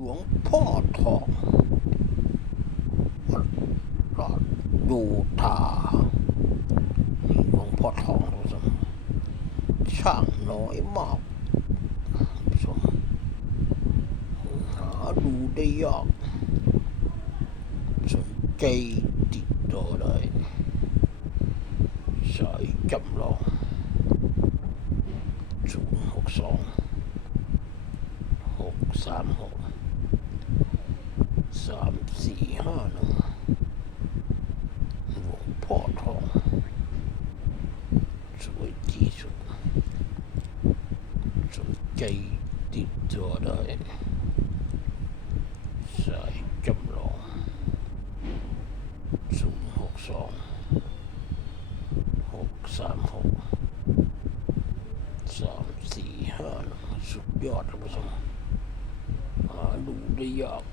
หลวงพ่อทองวัดราชโยธานี่หลวงพ่อทองท่านผู้ชมช่างน้อยมากผู้ชมหาดูได้ยากสนใจติดต่อได้สายจำลองศูนย์หก สามสี่ห้าหนึ่งหลวงพ่อทองสวยที่สุดสนใจติดตัวได้สายจำลองศูนย์หกสองหกสามหกสามสี่ห้าหนึ่งสุดยอดท่านผู้ชมหาดูได้ยาก